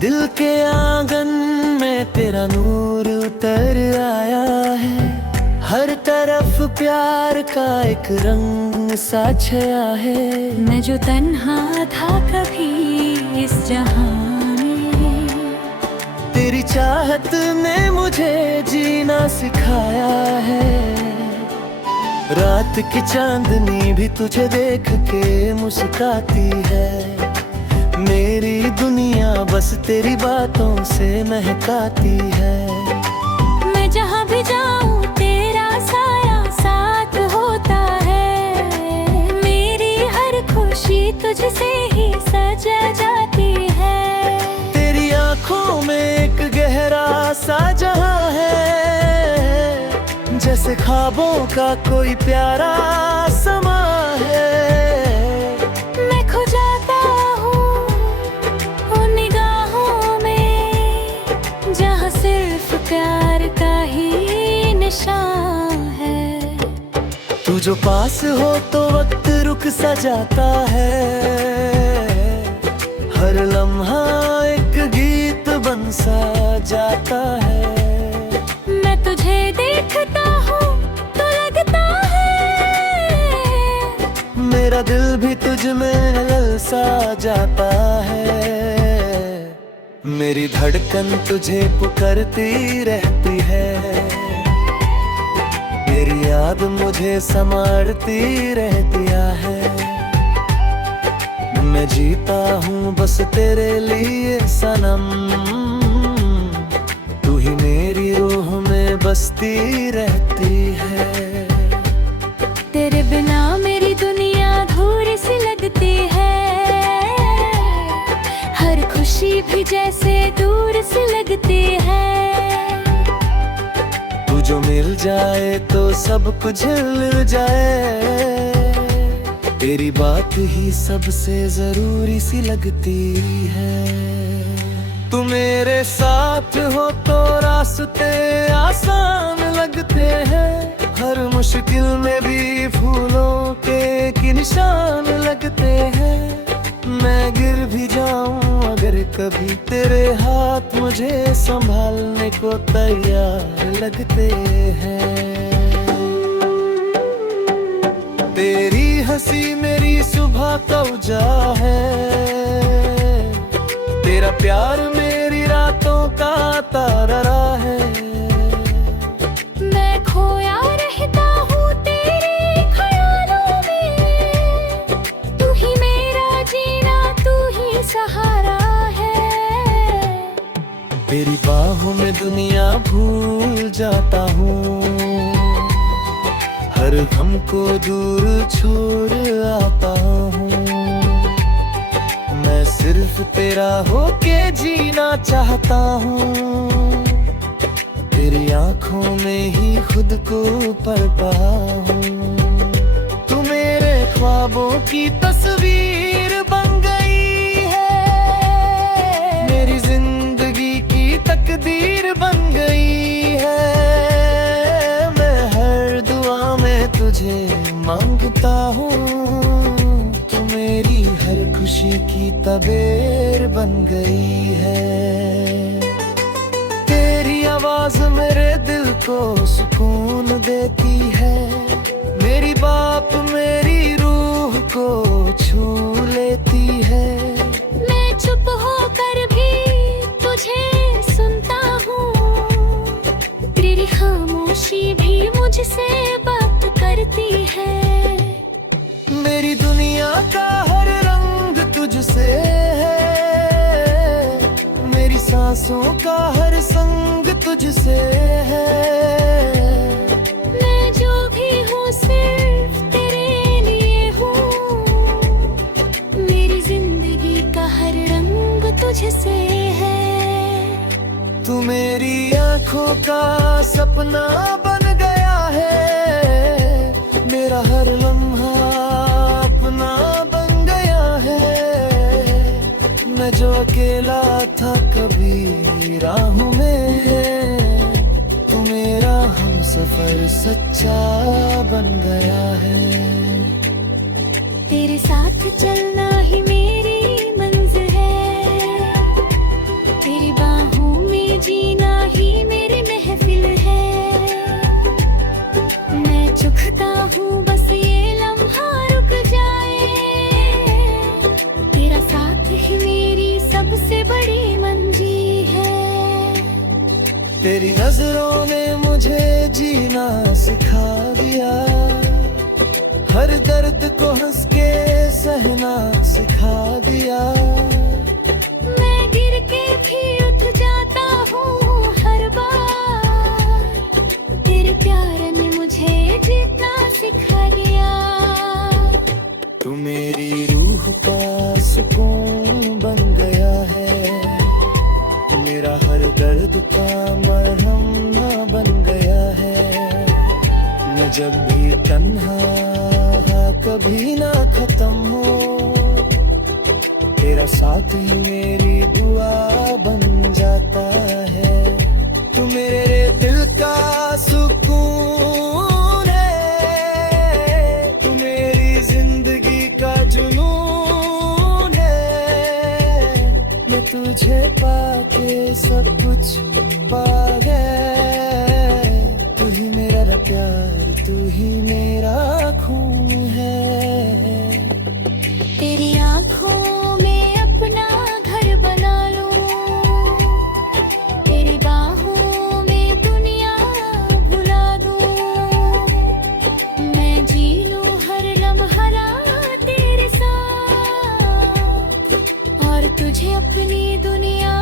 दिल के आंगन में तेरा नूर उतर आया है। हर तरफ प्यार का एक रंग सा छाया है। मैं जो तन्हा था कभी इस जहां में, तेरी चाहत ने मुझे जीना सिखाया है। रात की चांदनी भी तुझे देख के मुस्कुराती है। मेरी दुनिया बस तेरी बातों से महकाती है। मैं जहां भी जाऊं तेरा साया साथ होता है। मेरी हर खुशी तुझसे ही सजा जाती है। तेरी आंखों में एक गहरा सा जहां है, जैसे ख्वाबों का कोई प्यारा समा है। मैं खो जाता हूँ उन निगाहों में, जहाँ सिर्फ प्यार का ही निशान है। तू जो पास हो तो वक्त रुक सा जाता है। हर लम्हा एक गीत बन सा जाता है। मैं तुझे देखता हूँ तो लगता है मेरा दिल भी तुझ में ललसा जाता है। मेरी धड़कन तुझे पुकारती रहती है। तेरी याद मुझे संवारती रहती है। मैं जीता हूँ बस तेरे लिए सनम। तू ही मेरी रूह में बसती रहती है। तेरे बिना मेरी दुनिया अधूरी सी लगती है। हर खुशी भी जैसे दूर सी लगती है। तू जो मिल जाए तो सब कुछ मिल जाए। तेरी बात ही सबसे जरूरी सी लगती है। तू मेरे साथ हो तो रास्ते आसान लगते हैं। हर मुश्किल में भी फूलों के निशान लगते हैं। मैं गिर भी जाऊं अगर कभी, तेरे हाथ मुझे संभालने को तैयार लगते हैं। तेरी हंसी मेरी सुबह का उजाला है। तेरा प्यार मेरी रातों का तारा है। मैं खोया रहता हूँ तेरे ख्यालों में। तू ही मेरा जीना, तू ही सहारा है। तेरी बाहों में दुनिया भूल जाता हूँ। हर गम को दूर छोड़ आता हूँ। मैं सिर्फ तेरा होके जीना चाहता हूँ। तेरी आंखों में ही खुद को पढ़ता हूँ। तू मेरे ख्वाबों की तस्वीर बन गई है। मेरी जिंदगी की तकदीर बन गई है। मैं हर दुआ में तुझे मांगता हूँ। तू मेरी हर खुशी की तबेर बन गई है। तेरी आवाज मेरे दिल को सुकून देती है। मेरी बात मेरी रूह को छू लेती है। मैं चुप होकर भी तुझे सुनता हूँ। तेरी खामोशी भी मुझसे बात करती है। मेरी दुनिया का हर रंग तुझसे है। मेरी सांसों का हर संग तुझसे है। मैं जो भी हूँ सिर्फ तेरे लिए हूँ। मेरी जिंदगी का हर रंग तुझसे है। तू मेरी आंखों का सपना बन गया है। मेरा हर लम्हा अपना बन गया है। मैं जो अकेला था कभी राहों में, तू मेरा हमसफर सच्चा बन गया है। तेरे साथ चलना ही मेरी मंजिल है। तेरी नजरों ने मुझे जीना सिखा दिया, हर दर्द को हंस के सहना सिखा दिया। मैं गिर के भी उठ जाता हूँ हर बार, तेरे प्यार ने मुझे जीतना सिखा दिया। तू मेरी रूह का सुकून बन गया है, मेरा हर दर्द का मरहम बन गया है। मैं जब भी तन्हा कभी ना खत्म हो, तेरा साथ ही मेरी दुआ बन जाता है। तू मेरे दिल का सुकून है, तू मेरी जिंदगी का जुनून है। मैं तुझे पाके सब कुछ पा गया, तू ही मेरा प्यार, तू ही मेरा खून है। तेरी आँखों में अपना घर बना लूं, तेरी बाहों में दुनिया भुला दूं। मैं जी लूं हर लम्हा तेरे साथ, और तुझे अपनी दुनिया